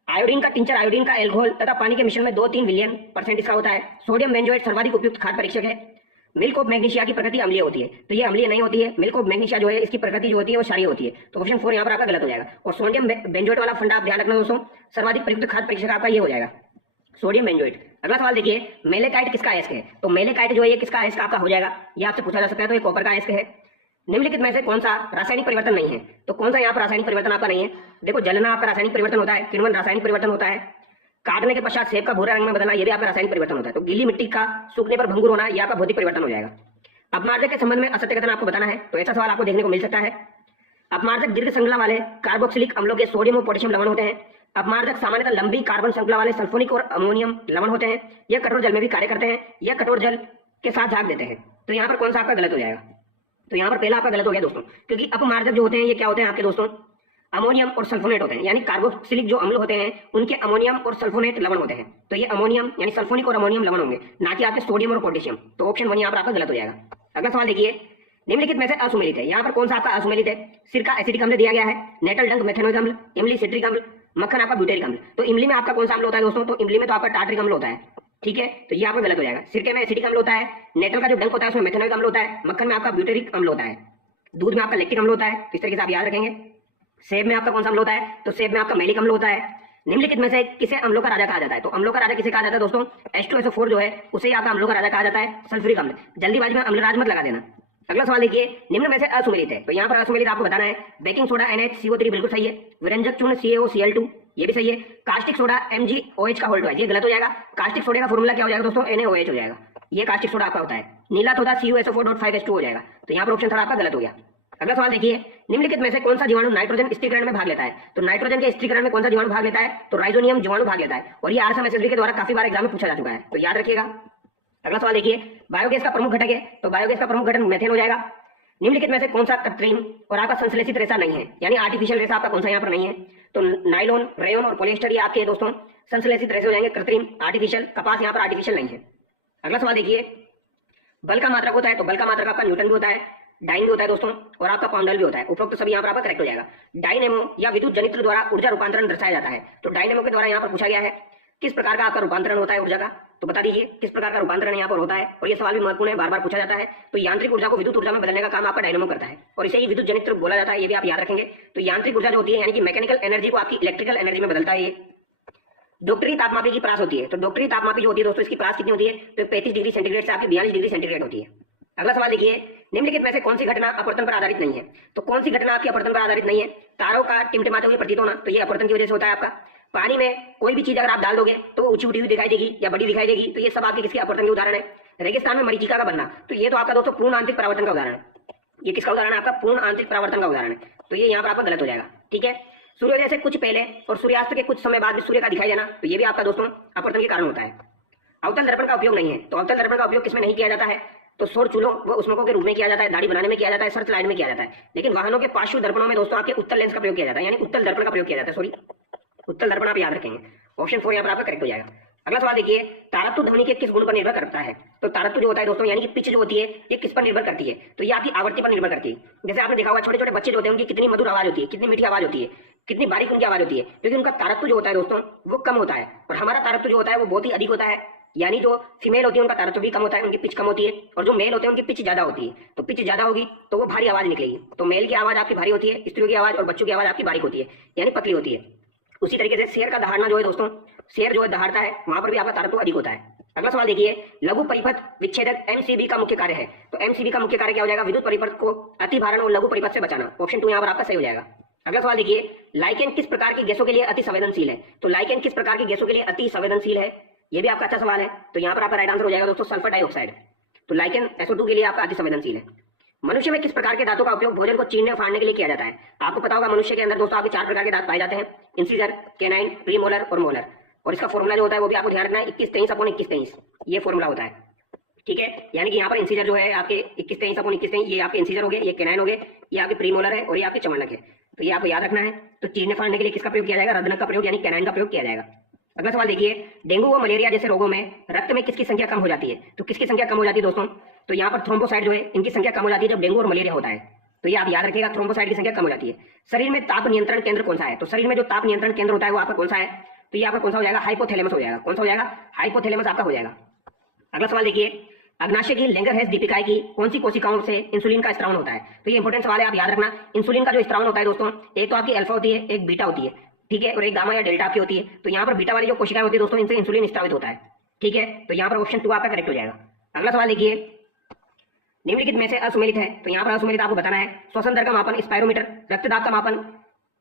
आयोडीन का टिंचर, आयोडीन का एल्कोहल तथा पानी के मिश्रण में 2-3 मिलियन% इसका होता है। सोडियम बेंजोएट सर्वाधिक उपयुक्त खाद्य परीक्षक है। मिल्क ऑफ मैग्नीशिया की प्रकृति अम्लीय होती है, तो ये अम्लीय नहीं होती है। मिल्क ऑफ मैग्नीशिया जो है इसकी प्रकृति जो होती है वो क्षारीय होती है। तो ऑप्शन 4 यहाँ पर आपका गलत हो जाएगा। और सोडियम बेंजोएट वाला फंडा आप ध्यान रखना दोस्तों, सर्वाधिक प्रयुक्त खाद्य परीक्षक आपका ये हो जाएगा, सोडियम बेंजोएट। अगला सवाल देखिए, मेलेकाइट किसका अयस्क है। तो मेलेकाइट जो है ये किसका अयस्क आपका हो जाएगा, ये आपसे पूछा जा सकता है। तो ये कॉपर का अयस्क है। निम्नलिखित में से कौन सा रासायनिक परिवर्तन नहीं है। तो कौन सा यहाँ पर रासायनिक परिवर्तन आपका नहीं है। देखो जलना आपका रासायनिक परिवर्तन होता है, किण्वन रासायनिक परिवर्तन होता है, काटने के पश्चात सेब का भूरा रंग में बदलना ये भी आपका रासायनिक परिवर्तन होता है। तो गीली मिट्टी का सूखने पर भंगुर होना यह आपका भौतिक परिवर्तन हो जाएगा। अपमार्जक के संबंध में असत्य कथन आपको बताना है, तो ऐसा सवाल आपको देखने को मिल सकता है। अपमार्जक दीर्घ श्रृंखला वाले कार्बोक्सिलिक अम्लों के सोडियम और पोटेशियम लवण होते हैं। अपमार्जक सामान्यतः लंबी कार्बन श्रृंखला वाले सल्फोनिक और अमोनियम लवण होते हैं। यह कठोर जल में भी कार्य करते हैं, यह कठोर जल के साथ झाग देते हैं। तो यहाँ पर कौन सा आपका गलत हो जाएगा। तो यहाँ पर पहला आपका गलत हो गया दोस्तों, क्योंकि अपमार्जक जो होते हैं ये क्या होते हैं आपके दोस्तों, अमोनियम और सल्फोनेट होते हैं। यानी कार्बोक्सिलिक जो अम्ल होते हैं उनके अमोनियम और सल्फोनेट लवण होते हैं। तो ये अमोनियम यानी सल्फोनिक और अमोनियम लवण होंगे, ना कि आपके सोडियम और पोटेशियम। तो ऑप्शन 1 यहाँ पर आपका गलत हो जाएगा। अगला सवाल देखिए, निम्नलिखित में से असुमेलित है। यहाँ पर कौन सा आपका असुमेलित है। सिरका एसिटिक अम्ल दिया गया है, नेटल डंक मेथेनोइक अम्ल, इमली सिट्रिक अम्ल, मक्खन आपका ब्यूटेरिक अम्ल। तो इमली में आपका कौन सा अम्ल होता है दोस्तों, तो इमली में तो आपका टार्टरिक अम्ल होता है, ठीक है। तो ये आपका गलत हो जाएगा। सिरके में एसिटिक अम्ल होता है, नेटल का जो डंक होता है उसमें मेथेनोइक अम्ल होता है, मक्खन में आपका ब्यूटेरिक अम्ल होता है, दूध में आपका लैक्टिक अम्ल होता है। तो इस तरीके से आप याद रखेंगे। सेब में आपका कौन सा अम्ल होता है, तो सेब में आपका मैलिक अम्ल होता है। निम्नलिखित में से किसे अम्लों का राजा कहा जाता है। तो अम्लों का राजा किसे कहा जाता है दोस्तों, H2SO4 जो है उसे आपका अम्लों का राजा कहा जाता है, सल्फ्यूरिक अम्ल। जल्दीबाजी में अम्लराज मत लगा देना। अगला सवाल देखिए, निम्न में से असुमेलित है। तो यहाँ पर असुमेलित आपको बताना है, बेकिंग सोडा NaCO3 बिल्कुल सही है, विरंजक चूर्ण CaOCl2 ये भी सही है, कास्टिक सोडा MgOH का होल्ड है ये गलत हो जाएगा। कास्टिक सोडे का फॉर्मूला क्या हो जाएगा दोस्तों, NaOH हो जाएगा, ये कास्टिक सोडा आपका होता है। नीला तोता CuSO4.5H2 हो जाएगा। तो यहाँ पर ऑप्शन 3 आपका गलत हो गया। अगला सवाल देखिए, निम्नलिखित में से कौन सा जीवाणु नाइट्रोजन स्थिरीकरण में भाग लेता है? तो नाइट्रोजन के स्थिरीकरण में कौन सा जीवाणु भाग लेता है? तो राइजोनियम जीवाणु भाग लेता है, और ये आरएसएमएसएसबी के द्वारा काफी बार एग्जाम में पूछा जा चुका है, तो याद रखिएगा। अगला सवाल देखिए, बायोगैस का प्रमुख घटक है, तो बायोगैस का प्रमुख घटक मेथेन हो जाएगा। निम्नलिखित में से कौन सा कृत्रिम और आपका संश्लेषित रेशा नहीं है, यानी आर्टिफिशियल रेशा आपका कौन सा यहाँ पर नहीं है? तो नाइलॉन, रेयन और पॉलिएस्टर ये आपके दोस्तों संश्लेषित रेशे हो जाएंगे, कृत्रिम, आर्टिफिशियल। कपास यहाँ पर आर्टिफिशियल नहीं है। अगला सवाल देखिए, बल का मात्रक होता है, तो बल का मात्रक आपका न्यूटन भी होता है, डाइन भी होता है दोस्तों, और आपका पाउंडल भी होता है। उपरोक्त सभी यहाँ पर आपका करेक्ट हो जाएगा। डायनेमो या विद्युत जनित्र द्वारा ऊर्जा रूपांतरण दर्शाया जाता है, तो डायनेमो के द्वारा यहाँ पर पूछा गया है किस प्रकार का आपका रूपांतरण होता है ऊर्जा का, तो बता दीजिए किस प्रकार का रूपांतरण यहाँ पर होता है। और ये सवाल भी महत्वपूर्ण है, बार बार पूछा जाता है। तो यांत्रिक ऊर्जा को विद्युत ऊर्जा में बदलने का काम आपका डायनेमो करता है, और इसे ही विद्युत जनित्र बोला जाता है, ये भी आप याद रखेंगे। तो यांत्रिक ऊर्जा जो होती है यानी कि मैकेनिकल एनर्जी को आपकी इलेक्ट्रिकल एनर्जी में बदलता है ये। डॉक्टरी तापमापी की परास होती है, तो डॉक्टरी तापमापी जो होती है दोस्तों, इसकी परास कितनी होती है? तो 35 डिग्री सेंटीग्रेड से आपकी 42 डिग्री सेंटीग्रेड होती है। अगला सवाल देखिए, निम्नलिखित में से कौन सी घटना अपवर्तन पर आधारित नहीं है? तो कौन सी घटना आपकी अपवर्तन पर आधारित नहीं है? तारों का टिमटिमाते हुए प्रतीत होना, तो ये अपवर्तन की वजह से होता है आपका। पानी में कोई भी चीज अगर आप डाल दोगे तो वो ऊंची उठी हुई दिखाई देगी या बड़ी दिखाई देगी, तो ये सब आपके किसके अपवर्तन के उदाहरण है? रेगिस्तान में मरीचिका का बनना, तो ये तो आपका दोस्तों पूर्ण आंतरिक परावर्तन का उदाहरण है। ये किसका उदाहरण है? आपका पूर्ण आंतरिक परावर्तन का उदाहरण है, तो ये यहाँ पर आपका गलत हो जाएगा। ठीक है, सूर्योदय से कुछ पहले और सूर्यास्त के कुछ समय बाद भी सूर्य का दिखाई देना, तो ये भी आपका दोस्तों अपवर्तन के कारण होता है। अवतल दर्पण का उपयोग नहीं है, तो अवतल दर्पण का उपयोग किसमें नहीं किया जाता है? तो सौर चूल्हों व उष्मकों के रूप में किया जाता है, दाढ़ी बनाने में किया जाता है, सर्च लाइट में किया जाता है। लेकिन वाहनों के पार्श्व दर्पणों में दोस्तों आपके उत्तल लेंस का प्रयोग किया जाता है, यानी उत्तल दर्पण का प्रयोग किया जाता है। सॉरी, उत्तल दर्पण आप याद रखेंगे। ऑप्शन 4 यहाँ पर आपका करेक्ट हो जाएगा। अगला सवाल देखिए, तारत्व ध्वनि के किस गुण पर निर्भर करता है? तो तारत्व जो होता है दोस्तों यानी कि पिच जो होती है ये किस पर निर्भर करती है? तो ये आपकी आवृत्ति पर निर्भर करती है। जैसे आपने देखा होगा छोटे छोटे बच्चे जो होते हैं उनकी कितनी मधुर आवाज होती है, कितनी मीठी आवाज होती है, कितनी बारीक उनकी आवाज होती है, क्योंकि उनका तारत्व जो होता है दोस्तों वो कम होता है, और हमारा तारत्व जो होता है वो बहुत ही अधिक होता है। यानी जो फीमेल होती है उनका तारत्व भी कम होता है, उनकी पिच कम होती है, और जो मेल होते हैं उनकी पिच ज्यादा होती है। तो पिच ज्यादा होगी तो वो भारी आवाज निकलेगी, तो मेल की आवाज आपकी भारी होती है, स्त्रियों की आवाज और बच्चों की आवाज आपकी बारीक होती है, यानी पतली होती है। उसी तरीके से शेर का दहाड़ना जो है दोस्तों, शेर जो है दहाड़ता है, वहां पर भी आपका तारत्व अधिक होता है। अगला सवाल देखिए, लघु परिपथ विच्छेदक एमसीबी का मुख्य कार्य है, तो एमसीबी का मुख्य कार्य क्या हो जाएगा? विद्युत परिपथ को अति भारण और लघु परिपथ से बचाना। ऑप्शन 2 यहाँ पर आपका सही हो जाएगा। अगला सवाल देखिए, लाइकेन किस प्रकार की गैसों के लिए अति संवेदनशील है? तो लाइकेन किस प्रकार की गैसों के लिए अति संवेदनशील है? ये भी आपका अच्छा सवाल है, तो यहाँ पर आपका राइट आंसर हो जाएगा दोस्तों सल्फर डाइऑक्साइड। तो लाइकेन SO2 के लिए आपका अति संवेदनशील है। मनुष्य में किस प्रकार के दांतों का उपयोग भोजन को चीरने और फाड़ने के लिए किया जाता है? आपको पता होगा मनुष्य के अंदर दोस्तों आपके 4 प्रकार के दांत पाए जाते हैं, इंसिजर, कैनाइन, प्रीमोलर और मोलर। और इसका फॉर्मूला जो होता है वो भी आपको ध्यान रखना है, 21-23/21-23 ये फॉर्मूला होता है। ठीक है, यानी कि यहाँ पर इंसिजर जो है आपके 21-23/21-23 ये आपके इंसिजर हो गए, ये कैनाइन हो गए, ये आपके प्रीमोलर है और ये आपके चमड़क है, तो ये आपको याद रखना है। तो चीरने फाड़ने के लिए किसका प्रयोग किया जाएगा? रदनक का प्रयोग यानी कैनाइन का प्रयोग किया जाएगा। अगला सवाल देखिए, डेंगू व मलेरिया जैसे रोगों में रक्त में किसकी संख्या कम हो जाती है? तो किसकी संख्या कम हो जाती है दोस्तों? तो यहाँ पर थ्रोम्बोसाइट जो है इनकी संख्या कम हो जाती है जब डेंगू और मलेरिया होता है, तो ये आप याद रखिएगा, थ्रोम्बोसाइट की संख्या कम हो जाती है। शरीर में ताप नियंत्रण केंद्र कौन सा है? तो शरीर में जो ताप नियंत्रण केंद्र होता है वो आपका कौन सा है? तो ये आपका कौन सा हो जाएगा? हाइपोथैलेमस हो जाएगा। कौन सा हो जाएगा? हाइपोथैलेमस आपका हो जाएगा। अगला सवाल देखिए, अग्नाशय की लैंगरहैंस दीपिकाई की कौन सी कोशिकाओं से इंसुलिन का स्त्रावन होता है? तो ये इंपॉर्टेंट सवाल है, आप याद रखना। इंसुलिन का जो स्त्रावन होता है दोस्तों, एक तो आपकी अल्फा होती है, एक बीटा होती है, ठीक है, और एक गामा या डेल्टा आपकी होती है। तो यहाँ पर बीटा वाली जो कोशिकाएं होती है दोस्तों इनसे इंसुलिन स्त्रावित होता है। ठीक है, तो यहाँ पर ऑप्शन 2 आपका करेक्ट हो जाएगा। अगला सवाल देखिए, निम्नलिखित में से असुमेलित है, तो यहाँ पर असुमेलित आपको बताना है। श्वसन दर का मापन स्पायरोमीटर, रक्तदाब का मापन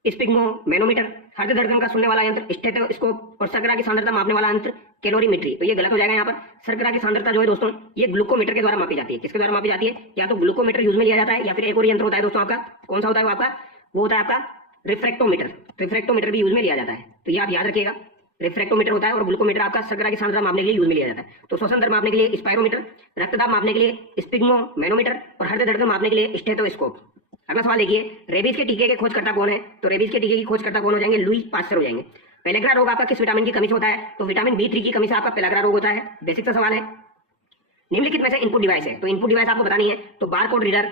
स्पिग्मोमेनोमीटर, हृदय धड़कन का सुनने वाला यंत्र स्टेथोस्कोप, और शर्करा की सांद्रता मापने वाला यंत्र कैलोरीमेट्री। तो ये गलत हो जाएगा। यहाँ पर शर्करा की सांद्रता जो है दोस्तों ये ग्लूकोमीटर के द्वारा मापी जाती है। किसके द्वारा मापी जाती है? या तो ग्लूकोमीटर यूज में लिया जाता है, या फिर एक और यंत्र होता है दोस्तों आपका, कौन सा होता है वो आपका? वो होता है आपका रिफ्रैक्टोमीटर। रिफ्रैक्टोमीटर भी यूज में लिया जाता है, तो ये आप याद रखिएगा। रिफ्रैक्टोमीटर होता है और ग्लूकोमीटर आपका शर्करा की सांद्रता मापने के लिए यूज में लिया जाता है। तो श्वसन दर मापने के लिए स्पायरोमीटर, रक्तदाब मापने के लिए स्पिग्मोमेनोमीटर और हृदय धड़कन मापने के लिए स्टेथोस्कोप। अगला सवाल देखिए, रेबीज के टीके के खोजकर्ता कौन है? तो रेबीज के टीके की खोजकर्ता कौन हो जाएंगे? लुई पास्चर हो जाएंगे। पेलेग्रा रोग आपका किस विटामिन की कमी से होता है? तो विटामिन B3 की कमी से आपका पेलेग्रा रोग होता है। बेसिक सा सवाल है। निम्नलिखित में से इनपुट डिवाइस है, तो इनपुट डिवाइस आपको बतानी है। तो बारकोड रीडर,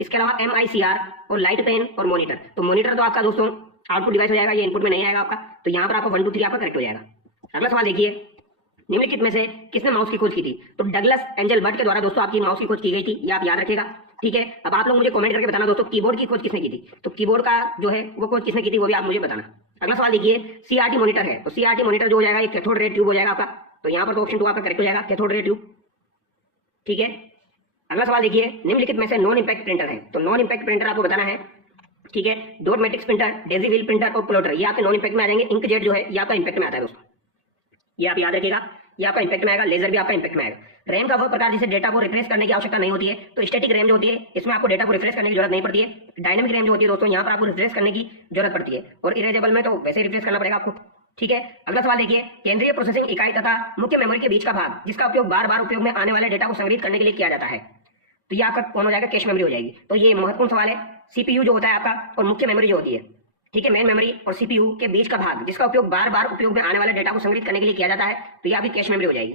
इसके अलावा MICR और लाइट पेन और मॉनिटर। तो मॉनिटर तो आपका दोस्तों आउटपुट डिवाइस हो जाएगा, ये इनपुट में नहीं आएगा आपका, तो यहाँ पर आपको 1 2 3 आपका करेक्ट हो जाएगा। अगला सवाल देखिए, निम्नलिखित में से किसने माउस की खोज की थी? तो डगलस एंजल बर्ट के द्वारा दोस्तों आपकी माउस की खोज की गई थी, ये आप याद रखिएगा। ठीक है, अब आप लोग मुझे कमेंट करके बताना दोस्तों कीबोर्ड की खोज किसने की थी? तो कीबोर्ड का जो है वो खोज किसने की थी वो भी आप मुझे बताना। अगला सवाल देखिए, CRT मॉनिटर है, तो CRT मॉनिटर जो हो जाएगा ये कैथोड रे ट्यूब हो जाएगा आपका, तो यहाँ पर तो ऑप्शन 2 आपका करेक्ट हो जाएगा, कैथोड रे ट्यूब। ठीक है, अगला सवाल देखिए, निम्नलिखित में से नॉन इंपैक्ट प्रिंटर है, तो नॉन इंपैक्ट प्रिंटर आपको बताना है। ठीक है, dot matrix printer, Daisy wheel printer और प्लॉटर, ये आपके नॉन इंपैक्ट में आ जाएंगे। इंकजेट जो है ये आपका इंपैक्ट में आता है दोस्तों, ये आप याद रखिएगा, ये आपका इंपैक्ट में आएगा। लेजर भी आपका इंपैक्ट में आएगा। रैम का वह प्रकार जिसे डेटा को रिफ्रेश करने की आवश्यकता नहीं होती है। तो स्टैटिक रैम जो होती है इसमें आपको डेटा को रिफ्रेश करने की जरूरत नहीं पड़ती है। डायनामिक रैम जो होती है दोस्तों यहाँ पर आपको रिफ्रेश करने की जरूरत पड़ती है, और इरेजेबल में तो वैसे रिफ्रेश करना पड़ेगा आपको। ठीक है, अगला सवाल देखिए, केंद्रीय प्रोसेसिंग इकाई तथा मुख्य मेमोरी के बीच का भाग जिसका उपयोग बार बार उपयोग में आने वाले डेटा को संग्रहित करने के लिए किया जाता है, तो ये आपका कौन हो जाएगा? कैश मेमोरी हो जाएगी। तो ये महत्वपूर्ण सवाल है। सीपीयू जो होता है आपका और मुख्य मेमोरी जो होती है, ठीक है, मेन मेमोरी और सीपीयू के बीच का भाग जिसका उपयोग बार बार उपयोग में आने वाले डेटा को संग्रहित करने के लिए किया जाता है, तो ये आपकी कैश मेमोरी हो जाएगी।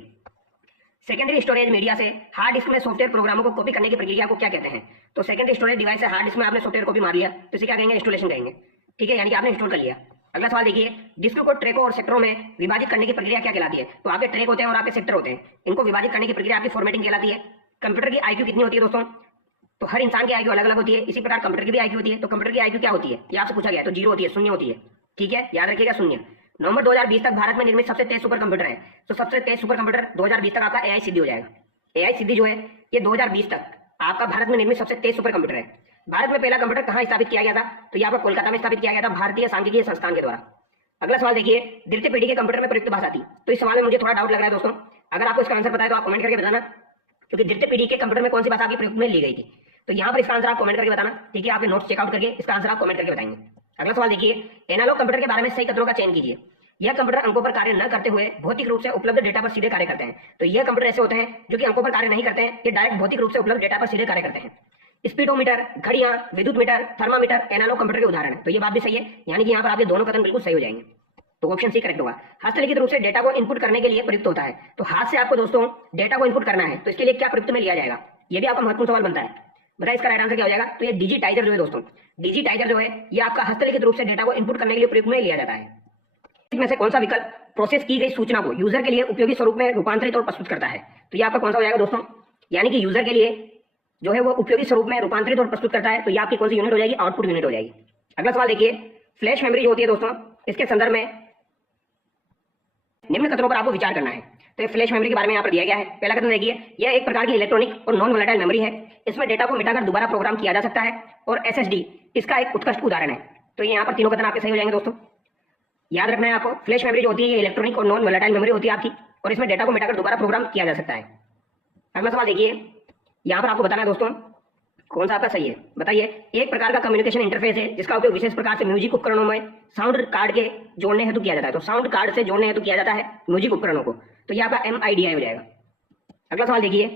सेकेंडरी स्टोरेज मीडिया से हार्ड डिस्क में सॉफ्टवेयर प्रोग्रामों को कॉपी करने की प्रक्रिया को क्या कहते हैं? तो सेकेंडरी स्टोरेज डिवाइस से हार्ड डिस्क में आपने सॉफ्टवेयर कॉपी मार लिया तो इसे क्या कहेंगे? इंस्टॉलेशन कहेंगे। ठीक है, यानी कि आपने इंस्टॉल कर लिया। अगला सवाल देखिए, डिस्क को ट्रैकों और सेक्टरों में विभाजित करने की प्रक्रिया क्या कहलाती है? तो आपके ट्रैक होते हैं और आपके सेक्टर होते हैं, इनको विभाजित करने की प्रक्रिया आपकी फॉर्मेटिंग कहलाती है। कंप्यूटर की आईक्यू कितनी होती है दोस्तों? तो हर इंसान की आईक्यू अलग अलग होती है, इसी प्रकार कंप्यूटर की भी आईक्यू होती है। तो कंप्यूटर की आईक्यू क्या होती है? ये आपसे पूछा गया है, तो 0 होती है, 0 होती है। ठीक है, याद रखिएगा 0। नवंबर 2020 तक भारत में निर्मित सबसे तेज सुपर कंप्यूटर है, तो सबसे तेज सुपर कंप्यूटर 2020 तक आपका एआई सिद्धि हो जाएगा। एआई सिद्धि जो है ये 2020 तक आपका भारत में निर्मित सबसे तेज सुपर कंप्यूटर है। भारत में पहला कंप्यूटर कहाँ स्थापित किया गया था? तो यहाँ पर कोलकाता में स्थापित किया गया था भारतीय सांख्यिकीय संस्थान के द्वारा। अगला सवाल देखिए, द्वितीय पीढ़ी के कंप्यूटर में प्रयुक्त भाषा थी। तो इस सवाल में मुझे थोड़ा डाउट लग रहा है दोस्तों, अगर आपको इसका आंसर पता है तो आप कमेंट करके बताना, क्योंकि द्वितीय पीढ़ी के कंप्यूटर में कौन सी भाषा आपकी प्रयुक्त में ली गई थी। तो यहाँ पर इसका आंसर आप कमेंट करके बताना। ठीक है, आपके नोट्स चेकआउट करके इसका आंसर आप कमेंट करके बताएंगे। अगला सवाल देखिए, एनालॉग कंप्यूटर के बारे में सही कथनों का चयन कीजिए। यह कंप्यूटर अंकों पर कार्य न करते हुए भौतिक रूप से उपलब्ध डेटा पर सीधे कार्य करते हैं। तो यह कंप्यूटर ऐसे होते हैं जो कि अंकों पर कार्य नहीं करते हैं, ये डायरेक्ट भौतिक रूप से उपलब्ध डेटा पर सीधे कार्य करते हैं। स्पीडोमीटर, घड़ियां, विद्युत मीटर, थर्मामीटर एनालॉग कंप्यूटर के उदाहरण है। तो ये बात भी सही है, यानी कि यहाँ पर आपके दोनों कथन बिल्कुल सही हो जाएंगे। तो ऑप्शन सी करेक्ट होगा। हस्तलिखित रूप से डेटा को इनपुट करने के लिए प्रयुक्त होता है। तो हाथ से आपको दोस्तों डेटा को इनपुट करना है, तो इसके लिए क्या प्रयुक्त में लिया जाएगा? ये भी आपका महत्वपूर्ण सवाल बनता है। बताइए इसका राइट आंसर क्या हो जाएगा? तो ये डिजिटाइजर जो है दोस्तों, डिजिटाइजर जो है ये आपका हस्तलिखित रूप से डेटा को इनपुट करने के लिए प्रयुक्त में लिया जाता है। इसमें से कौन सा विकल्प प्रोसेस की गई सूचना को यूजर के लिए उपयोगी स्वरूप में रूपांतरित और प्रस्तुत करता है? तो ये आपका कौन सा हो जाएगा दोस्तों? यानी कि यूजर के लिए जो है वो उपयोगी स्वरूप में रूपांतरित और प्रस्तुत करता है, तो ये आपकी कौन सी यूनिट हो जाएगी? आउटपुट यूनिट हो जाएगी। अगला सवाल देखिए, फ्लैश मेमोरी जो होती है दोस्तों, इसके संदर्भ में निम्न कथनों पर आपको विचार करना है। तो फ्लैश मेमोरी के बारे में यहाँ पर दिया गया है। पहला कथन देखिए, यह एक प्रकार की इलेक्ट्रॉनिक और नॉन वोलेटाइल मेमोरी है। इसमें डेटा को मिटाकर दोबारा प्रोग्राम किया जा सकता है, और एसएसडी इसका एक उत्कृष्ट उदाहरण है। तो ये यहाँ पर तीनों कथन आपके सही हो जाएंगे दोस्तों। याद रखना है आपको, फ्लैश मेमोरी जो होती है ये इलेक्ट्रॉनिक और नॉन वोलेटाइल मेमोरी होती है आपकी, और इसमें डेटा को मिटाकर दोबारा प्रोग्राम किया जा सकता है। अगला सवाल देखिए, यहाँ पर आपको बताना है दोस्तों कौन सा आपका सही है। बताइए, एक प्रकार का कम्युनिकेशन इंटरफेस है जिसका उपयोग विशेष प्रकार से म्यूजिक उपकरणों में साउंड कार्ड के जोड़ने हेतु किया जाता है। तो साउंड कार्ड से जोड़ने हेतु किया जाता है म्यूजिक उपकरणों को, तो ये आपका MIDI हो जाएगा। अगला सवाल देखिए,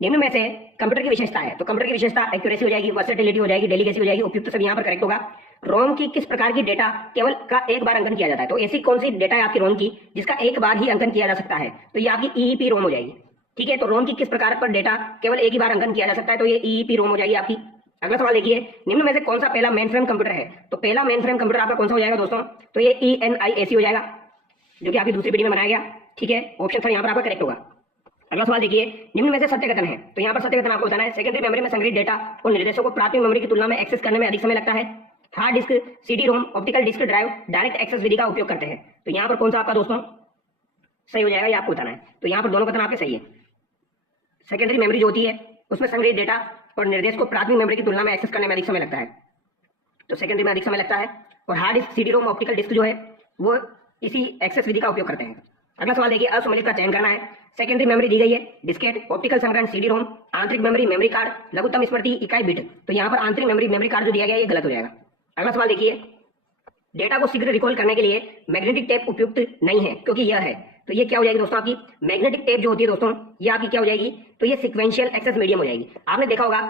निम्न में से कंप्यूटर की विशेषता है। तो कंप्यूटर की विशेषता एक्यूरेसी हो जाएगी, वर्सेटिलिटी हो जाएगी, डेलीगेसी हो जाएगी, उपयुक्त सब यहाँ पर करेक्ट होगा। रोम की किस प्रकार की डेटा केवल का एक बार अंकन किया जाता है? तो ऐसी कौन सी डेटा है आपकी रोम की जिसका एक बार ही अंकन किया जा सकता है? तो ये आपकी EEP रोम हो जाएगी। ठीक है, तो रोम की किस प्रकार पर डेटा केवल एक ही बार अंकन किया जा सकता है? तो ये EEP रोम हो जाएगी आपकी। अगला सवाल देखिए, निम्न में से कौन सा पहला मेन फ्रेम कंप्यूटर है? तो पहला मेन फ्रेम कंप्यूटर आपका कौन सा हो जाएगा दोस्तों? तो ये ENIAC हो जाएगा, जो कि आपकी दूसरी पीढ़ी में बनाया गया। ठीक है, ऑप्शन सर यहाँ पर आपका करेक्ट होगा। अगला सवाल देखिए, निम्न में से सत्य कथन है। तो यहाँ पर सत्य कथन आपको बताना है, सेकेंडरी मेमोरी में संग्रहित डेटा और निर्देशों को प्राथमिक मेमोरी की तुलना में एक्सेस करने में अधिक समय लगता है। Hard disk, CD ROM, optical disk drive direct access विधि का उपयोग करते हैं। तो यहाँ पर कौन सा आपका दोस्तों सही हो जाएगा, ये आपको बताना है। तो यहाँ पर दोनों कथन आपके सही है। सेकेंडरी मेमोरी जो होती है उसमें संग्रहित डेटा और निर्देश को प्राथमिक मेमोरी की तुलना में एक्सेस करने में अधिक समय लगता है, तो सेकेंडरी में अधिक समय लगता है। और hard disk, CD ROM, optical disc जो है वो इसी एक्सेस विधि का उपयोग करते हैं। अगला सवाल देखिए, असुमेलित का चयन करना है। सेकेंडरी मेमोरी दी गई है डिस्केट, ऑप्टिकल संग्रहण CD रोम, आंतरिक मेमोरी मेमोरी कार्ड, लघुत्तम स्मृति इकाई बिट। तो यहाँ पर आंतरिक मेमोरी मेमोरी कार्ड जो दिया गया है ये गलत हो जाएगा। अगला सवाल देखिए, डेटा को शीघ्र रिकॉल करने के लिए मैग्नेटिक टेप उपयुक्त नहीं है क्योंकि यह है। तो ये क्या हो जाएगी दोस्तों आपकी? मैग्नेटिक टेप जो होती है दोस्तों ये आपकी क्या हो जाएगी? तो ये सीक्वेंशियल एक्सेस मीडियम हो जाएगी। आपने देखा होगा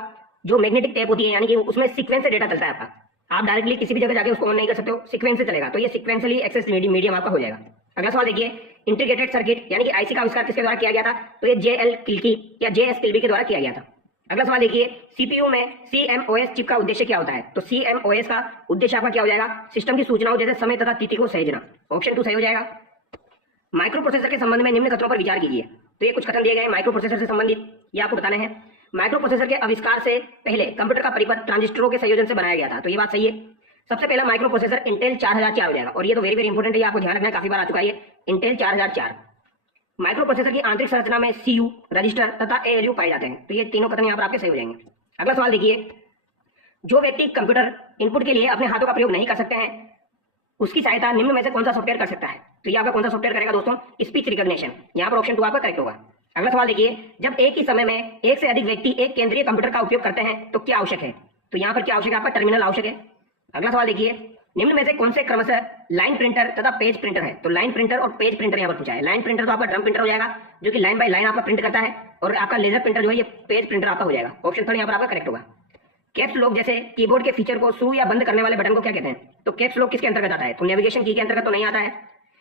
जो मैग्नेटिक टेप होती है यानी कि उसमें सीक्वेंस से डेटा चलता है आपका, आप डायरेक्टली किसी भी जगह जाके उसको ऑन नहीं कर सकते हो, सीक्वेंस से चलेगा। तो ये सीक्वेंशियली एक्सेस मीडियम आपका हो जाएगा। अगला सवाल देखिए, इंटीग्रेटेड सर्किट यानी कि IC का आविष्कार किसके द्वारा किया गया था? तो ये JL किल्की या JS किल्बी के द्वारा किया गया था। अगला सवाल देखिए, CPU में CMOS चिप का उद्देश्य क्या होता है? तो CMOS का उद्देश्य आपका क्या हो जाएगा? सिस्टम की सूचनाओं जैसे समय तथा तिथि को सहेजना। ऑप्शन 2 सही हो जाएगा। माइक्रो प्रोसेसर के संबंध में निम्न कथनों पर विचार कीजिए। तो ये कुछ कथन दिए गए हैं माइक्रो प्रोसेसर से संबंधित, ये आपको बताने हैं। माइक्रो प्रोसेसर के आविष्कार से पहले कंप्यूटर का परिपथ ट्रांजिस्टरों के संयोजन से बनाया गया था। तो ये बात सही है। सबसे पहला माइक्रो प्रोसेसर इंटेल 4004 हो जाएगा, और ये तो वेरी इंपॉर्टेंट है, आपको ध्यान रखना है, काफी बार आ चुका है ये इंटेल 4004। माइक्रो प्रोसेसर की आंतरिक संरचना में CU, रजिस्टर तथा ALU पाए जाते हैं। तो ये तीनों कथन यहाँ पर आपके सही हो जाएंगे। अगला सवाल देखिए, जो व्यक्ति कंप्यूटर इनपुट के लिए अपने हाथों का प्रयोग नहीं कर सकते हैं उसकी सहायता निम्न में से कौन सा सॉफ्टवेयर कर सकता है? तो ये आपका कौन सा सॉफ्टवेयर करेगा दोस्तों? Speech recognition. यहाँ पर ऑप्शन 2 आपका करेक्ट होगा। अगला सवाल देखिए, जब एक ही समय में एक से अधिक व्यक्ति एक केंद्रीय कंप्यूटर का उपयोग करते हैं तो क्या आवश्यक है? तो यहाँ पर क्या आवश्यक है? आपका टर्मिनल आवश्यक है। अगला सवाल देखिए, निम्न में से कौन से क्रमशः लाइन प्रिंटर तथा पेज प्रिंटर है? तो लाइन प्रिंटर और पेज प्रिंटर यहाँ पर पूछा है। लाइन प्रिंटर तो आपका ड्रम प्रिंटर हो जाएगा, जो कि लाइन बाय लाइन आपका प्रिंट करता है, और आपका लेजर प्रिंटर जो है ये पेज प्रिंटर आपका हो जाएगा। ऑप्शन 3 यहाँ पर आपका करेक्ट होगा। कैप्स लॉक जैसे कीबोर्ड के फीचर को शुरू या बंद करने वाले बटन को क्या कहते हैं? तो कैप्स लॉक किसके अंतर्गत आता है? तो नेविगेशन की के अंतर्गत तो नहीं आता है,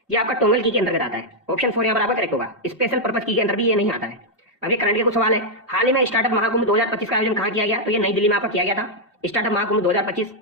ये आपका टोंगल की के अंतर्गत आता है। ऑप्शन 4 यहाँ पर आपका करेक्ट होगा। स्पेशल पर्पज की के अंदर भी ये नहीं आता है। अब ये करंट के कुछ सवाल है। हाल ही में स्टार्टअप महाकुंभ 2025 का आयोजन कहाँ किया गया? तो ये नई दिल्ली में आपका किया गया था, स्टार्टअप महाकुंभ 2025।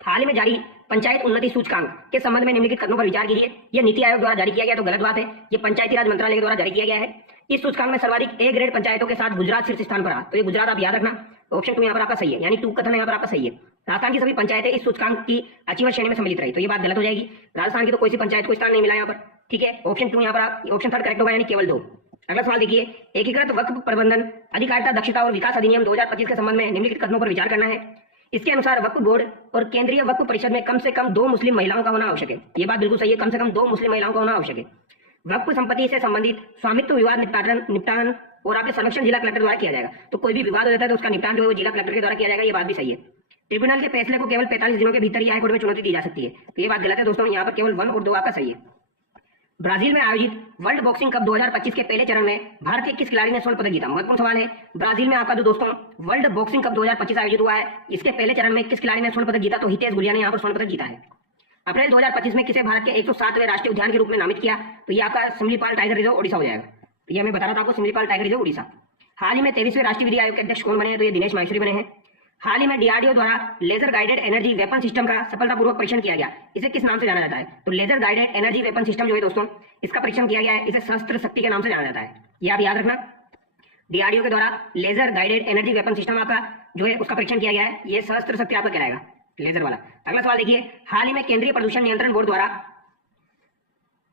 हाल ही में जारी पंचायत उन्नति सूचकांक के संबंध में निम्नलिखित कदमों पर विचार कीजिए। यह नीति आयोग द्वारा जारी किया गया तो गलत बात है, ये पंचायती राज मंत्रालय के द्वारा जारी किया गया है। इस सूचकांक में सर्वाधिक ए ग्रेड पंचायतों के साथ गुजरात शीर्ष स्थान पर रहा, तो ये गुजरात आप याद रखना। ऑप्शन 2 यहाँ पर आपका सही है, यानी 2 कथन यहाँ पर आपका सही है। राजस्थान की सभी पंचायतें इस सूचकांक की अचीवर श्रेणी में सम्मिलित रही, तो ये बात गलत हो जाएगी। राजस्थान की तो कोई सी पंचायत को स्थान नहीं मिला यहाँ पर, ठीक है। ऑप्शन 2 यहाँ पर ऑप्शन 3 करेक्ट होगा, यानी केवल 2। अगला सवाल देखिए, एकीकृत वक्फ प्रबंधन अधिकारिता दक्षता और विकास अधिनियम 2025 के संबंध में निम्नलिखित कदमों पर विचार करना है। इसके अनुसार वक्फ बोर्ड और केंद्रीय वक्फ परिषद में कम से कम 2 मुस्लिम महिलाओं का होना आवश्यक है। ये बात बिल्कुल सही है, कम से कम 2 मुस्लिम महिलाओं का होना आवश्यक है। वक्फ संपत्ति से संबंधित स्वामित्व विवाद निपटान और आपके संरक्षण जिला कलेक्टर द्वारा किया जाएगा। तो कोई भी विवाद हो जाता है तो उसका निपटान जो है वो जिला कलेक्टर के द्वारा किया जाएगा, ये बात भी सही है। ट्रिब्यूनल के फैसले को केवल 45 दिनों के भीतर ही हाईकोर्ट में चुनौती दी जा सकती है, तो ये बात गलत है दोस्तों। यहाँ पर केवल 1 और 2 आपका सही है। ब्राजील में आयोजित वर्ल्ड बॉक्सिंग कप 2025 के पहले चरण में भारत के किस खिलाड़ी ने स्वर्ण पदक जीता? महत्वपूर्ण सवाल है। ब्राजील में आपका जो दोस्तों वर्ल्ड बॉक्सिंग कप 2025 आयोजित हुआ है, इसके पहले चरण में किस खिलाड़ी ने स्वर्ण पदक जीता? तो हितेश गुलिया ने यहाँ पर स्वर्ण पदक जीता है। अप्रैल 2025 में किसे भारत के 107वें राष्ट्रीय उद्यान के रूप में नामित किया? तो ये आपका सिमलीपाल टाइगर रिजर्व ओडिशा हो जाएगा। तो ये हमें बता रहा था आपको, सिमलीपाल टाइगर रिजर्व उड़ीसा। हाल ही में 23वें राष्ट्रीय विधि आयोग के अध्यक्ष कौन बने हैं? तो ये दिनेश माहेश्वरी बने हैं। हाल ही में डीआरडीओ द्वारा laser guided energy weapon system का सफलतापूर्वक परीक्षण किया गया, इसे किस नाम से जाना जाता है? तो laser guided energy weapon system जो है दोस्तों, इसका परीक्षण किया गया है, इसे शस्त्र शक्ति के नाम से जाना जाता है, ये आप याद रखना। डीआरडीओ के द्वारा laser guided energy weapon system आपका जो है उसका परीक्षण किया गया है, ये शस्त्र शक्ति आपका कहलाएगा, लेजर वाला। अगला सवाल देखिए, हाल ही में केंद्रीय प्रदूषण नियंत्रण बोर्ड द्वारा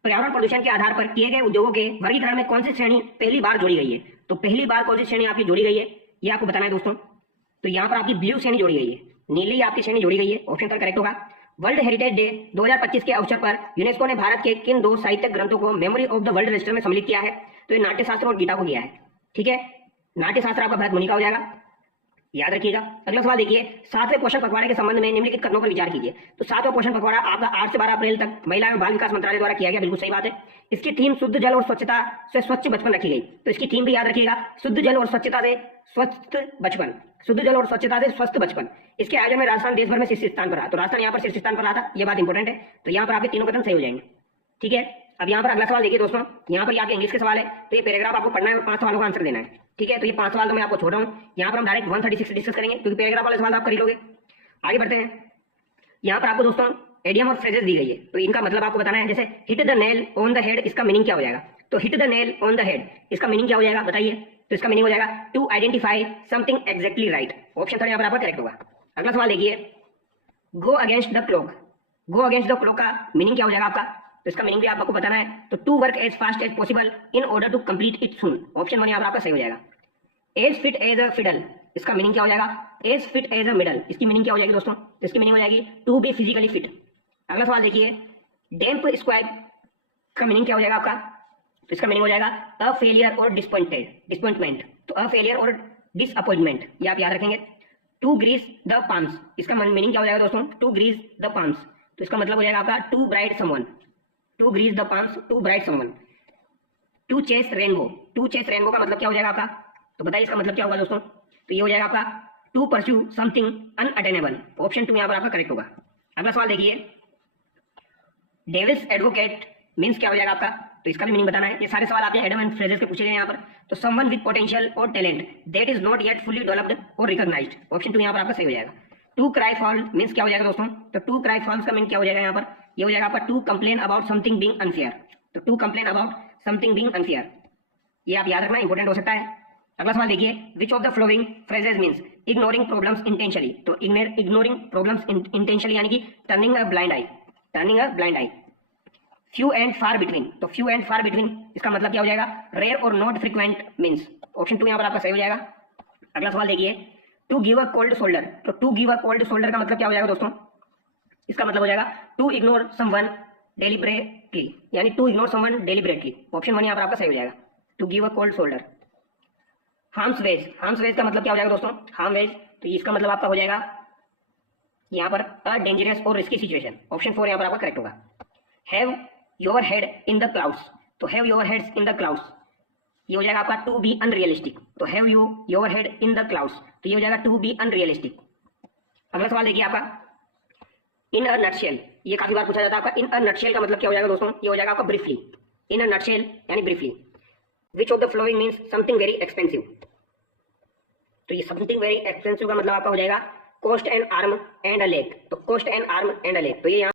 पर्यावरण प्रदूषण के आधार पर किए गए उद्योगों के वर्गीकरण में कौन सी श्रेणी पहली बार जोड़ी गई है? तो पहली बार कौन सी श्रेणी आपकी जोड़ी गई है, ये आपको बताना है दोस्तों। तो यहाँ पर आपकी ब्लू श्रेणी जोड़ी गई है, नीली आपकी श्रेणी जोड़ी गई है। ऑप्शन 3 करेक्ट होगा। वर्ल्ड हेरिटेज डे 2025 के अवसर पर यूनेस्को ने भारत के किन 2 साहित्यिक ग्रंथों को memory of the world register में सम्मिलित किया है? तो ये नाट्यशास्त्र और गीता को किया है, ठीक है। नाट्यशास्त्र आपका भरत मुनि का हो जाएगा, याद रखिएगा। अगला सवाल देखिए, 7वें पोषण पखवाड़े के संबंध में निम्नलिखित कदमों पर विचार कीजिए। तो 7वां पोषण पखवाड़ा आपका 8 से 12 अप्रैल तक महिला एवं बाल विकास मंत्रालय द्वारा किया गया, बिल्कुल सही बात है। इसकी थीम शुद्ध जल और स्वच्छता से स्वच्छ बचपन रखी गई, तो इसकी थीम भी याद रखिएगा, शुद्ध जल और स्वच्छता से स्वस्थ बचपन, शुद्ध जल और स्वच्छता से स्वस्थ बचपन। इसके आयोजन में राजस्थान देश भर में शीर्ष स्थान पर रहा, तो राजस्थान यहाँ पर शीर्ष स्थान पर रहा था, ये बात इंपॉर्टेंट है। तो यहाँ पर आपके तीनों कदम सही हो जाएंगे, ठीक है। अब यहाँ पर अगला सवाल देखिए दोस्तों, यहाँ पर आपके इंग्लिश के सवाल है, तो ये पैराग्राफ आपको पढ़ना है और 5 सवालों का आंसर देना है, ठीक है। तो ये 5 सवाल तो मैं आपको छोड़ रहा हूँ, यहाँ पर हम डायरेक्ट 136 डिस्कस करेंगे, क्योंकि पैराग्राफ वाले सवाल आप कर ही लोगे। आगे बढ़ते हैं। यहाँ पर आपको दोस्तों एडियम और फ्रेजेस दी गई है, तो इनका मतलब आपको बताना है। जैसे hit the nail on the head, इसका मीनिंग क्या हो जाएगा? तो hit the nail on the head, इसका मीनिंग क्या हो जाएगा बताइए? तो इसका मीनिंग हो जाएगा to identify something exactly right. Option 3 यहाँ पर आपका करेक्ट होगा। अगला सवाल देखिए, go against the clock, go against the clock का मीनिंग क्या हो जाएगा आपका? तो इसका मीनिंग भी आपको बताना है। तो to work as fast as possible in order to complete it soon. Option 1 यहाँ पर आपका सही हो जाएगा। As fit as a fiddle, इसका मीनिंग क्या हो जाएगा? As fit as a middle, इसकी मीनिंग क्या हो जाएगी दोस्तों? तो इसकी मीनिंग हो जाएगी टू बी फिजिकली फिट। अगला सवाल देखिए, डैम्प स्क्वाइब का मीनिंग क्या हो जाएगा आपका? तो इसका मीनिंग हो जाएगा अ फेलियर और डिसअपॉइंटमेंट। तो अ फेलियर और डिसअपॉइंटमेंट ये आप याद रखेंगे। टू ग्रीस द पाम्स, इसका मीनिंग क्या हो जाएगा दोस्तों? टू ग्रीस द पाम्स, तो इसका मतलब हो जाएगा आपका to bribe someone, to grease the palms, to bribe someone. To chase rainbow, to chase rainbow का मतलब क्या हो जाएगा आपका? तो बताइए इसका मतलब क्या होगा दोस्तों? तो ये हो जाएगा आपका to pursue something unattainable. Option 2 यहाँ पर आपका करेक्ट होगा। अगला सवाल देखिए, डेविल्स एडवोकेट मीन्स क्या हो जाएगा आपका? तो इसका भी मीनिंग बताना है। ये सारे सवाल आपके एडम एंड फ्रेजेस के पूछे गए यहाँ पर। तो समवन विद पोटेंशियल और talent that is not yet fully developed और रिकॉग्नाइज्ड। ऑप्शन 2 यहाँ पर आपका सही हो जाएगा। टू क्राई फॉल मीन्स क्या हो जाएगा दोस्तों? तो टू क्राई फॉल्स का मीनिंग क्या हो जाएगा यहाँ पर? ये हो जाएगा आपका to complain about something being unfair. तो to complain about something being unfair, ये आप याद रखना, इंपॉर्टेंट हो सकता है। अगला सवाल देखिए, which of the flowing phrases means ignoring problems intentionally. तो इग्नोरिंग प्रॉब्लम्स इंटेंशनली यानी कि turning a blind I, turning a blind I. Few and far between, तो फ्यू एंड फार बिटवीन इसका मतलब क्या हो जाएगा? रेयर और नॉट फ्रीक्वेंट मीन्स। ऑप्शन 2 यहाँ पर आपका सही हो जाएगा। अगला सवाल देखिए, to give a cold shoulder. तो to give a cold shoulder का मतलब क्या हो जाएगा दोस्तों? इसका मतलब हो जाएगा टू इग्नोर समवन डेलिबरेटली, यानी to ignore someone deliberately. Option 1 यहाँ पर आपका सही हो जाएगा, to give a cold shoulder. Harm's way, harm's way का मतलब क्या हो जाएगा दोस्तों, हार्म वेज, तो इसका मतलब आपका हो जाएगा यहाँ पर अ डेंजरस और रिस्की सिचुएशन। ऑप्शन 4 यहाँ पर आपका करेक्ट होगा। Have your head in the clouds, तो have your heads in the clouds ये हो जाएगा आपका टू बी अनरियलिस्टिक। तो have you your head in the clouds, तो ये हो जाएगा टू बी अनरियलिस्टिक। अगला सवाल देखिए आपका, इन अ नटशेल, ये काफी बार पूछा जाता है आपका। इन अ नटशेल का मतलब क्या हो जाएगा दोस्तों, ये हो जाएगा आपका ब्रीफली। इन अ नटशेल यानी briefly. Which of the flowing means something very expensive, तो ये समथिंग वेरी एक्सपेंसिव का मतलब आपका हो जाएगा cost and arm and a leg. तो cost and arm and a leg, तो ये